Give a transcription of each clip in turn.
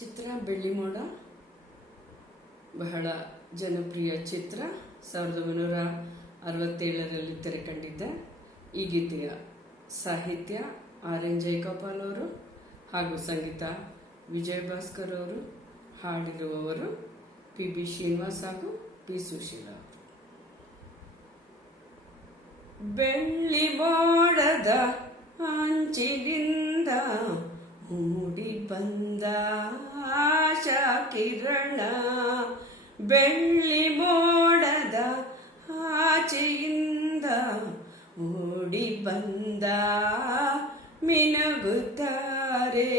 ಚಿತ್ರ ಬೆಳ್ಳಿಮೋಡ ಬಹಳ ಜನಪ್ರಿಯ ಚಿತ್ರ. 1967ರಲ್ಲಿ ತೆರೆ ಕಂಡಿದ್ದೆ. ಈ ಗೀತೆಯ ಸಾಹಿತ್ಯ ಆರ್.ಎನ್. ಜಯಗೋಪಾಲ್ ಅವರು ಹಾಗೂ ಸಂಗೀತ ವಿಜಯ್ ಭಾಸ್ಕರ್ ಅವರು, ಹಾಡಿರುವವರು ಪಿ.ಬಿ. ಶ್ರೀನಿವಾಸ್ ಹಾಗೂ ಪಿ. ಸುಶೀಲ ಅವರು. ಬೆಳ್ಳಿ ಮೋಡದ ಅಂಚಿನಿಂದ ಮೂಡಿ ಬಂದ ಆಶಾ ಕಿರಣ, ಬೆಳ್ಳಿ ಮೋಡದ ಆಚೆಯಿಂದ ಮೂಡಿ ಬಂದ ಮಿನುಗುತ್ತಾರೆ.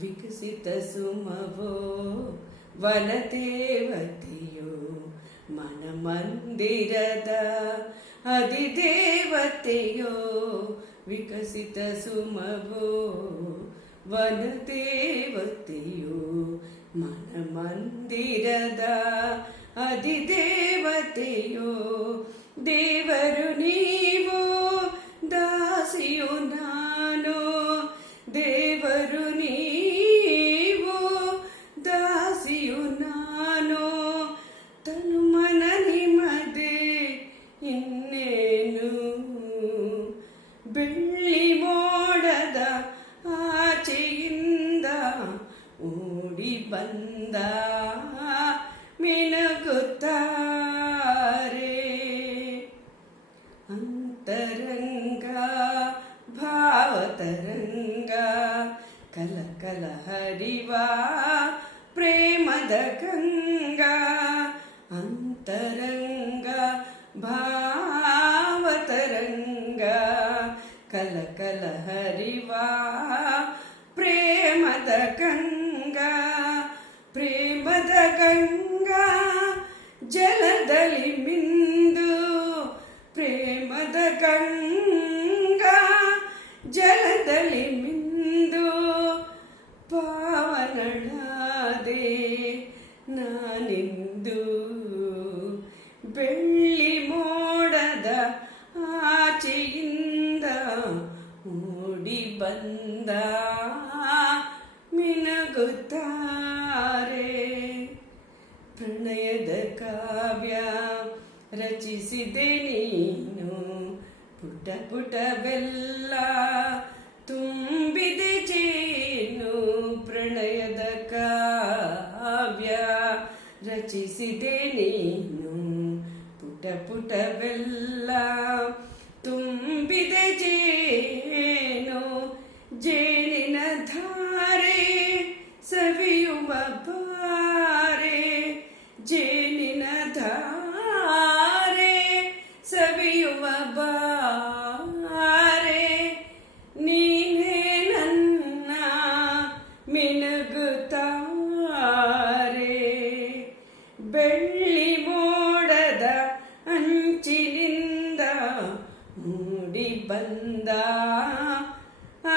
ವಿಕಸಿತ ಸುಮವೋ ವನದೇವತೆಯೋ, ಮನ ಮಂದಿರದ ಅಧಿದೇವತೆಯೋ, ವಿಕಸಿತ ಸುಮವೋ ವನದೇವತೆಯೋ, ಮನ ಮಂದಿರದ ಅಧಿದೇವತೆಯೋ. ದೇವರು ನೀವು ದಾಸಿಯು ನಾನು, ದೇವರು ನೀವು ದಾಸಿಯು ನಾನು, ತನು ಮನ ನಿಮ್ಮದೇ ಇನ್ನೇನು. ಬೆಳ್ಳಿ ಮೋಡದ ಆಚೆಯಿಂದ ಓಡಿ ಬಂದ ಮಿನುಗುತ್ತಾರೆ. ಅಂತರಂಗ ಭಾವತರಂಗ ಕಲಕಲ ಹರಿವ ಪ್ರೇಮದ ಗಂಗ. ಅಂತರಂಗ ಭಾವತರಂಗ ಕಲಕಲ ಹರಿವ ಪ್ರೇಮದ ಗಂಗಾ. ಪ್ರೇಮದ ಗಂಗಾ ಜಲದಲ್ಲಿ ಮಿಂದು, ಪ್ರೇಮದ ಗಂಗಾ ಜಲದಲ್ಲಿ ಮಿಂದು ಪಾವನಳಾದೆ ನಾನಿಂದು. ಬೆಳ್ಳಿ ಮೋಡದ ಆಚೆಯಿಂದ ಓಡಿ ಬಂದ ಮಿನುಗುತ್ತಾರೆ. ಪ್ರಣಯದ ಕಾವ್ಯ ರಚಿಸಿದೆ ನೀನು, ಪುಟ ಪುಟವೆಲ್ಲ ತುಂಬಿದೆ ಜೇನು. ಪ್ರಣಯದ ಕಾವ್ಯ ರಚಿಸಿದೆ ನೀನು, ಪುಟ ಪುಟವೆಲ್ಲ ತುಂಬಿದೆ ಜೇನು. ಜೇನಿನ ಧಾರೆ ಸವಿಯುವ ಬಾರೆ, ಜೇನಿನ ಧಾರೆ ಸವಿಯುವ ಬಾರೆ, ನೀನೇ ನನ್ನ ಮಿನುಗುತ್ತಾರೆ. ಬೆಳ್ಳಿ ಮೋಡದ ಅಂಚಿನಿಂದ ಮೂಡಿ ಬಂದ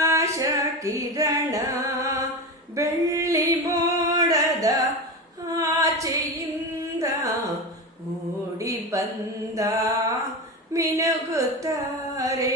ಆಶಾ ಕಿರಣ, ಬೆಳ್ಳಿ ಮೋಡದ ಆಚೆಯಿಂದ ಮೂಡಿ ಬಂದ ಮಿನುಗುತ್ತಾರೆ.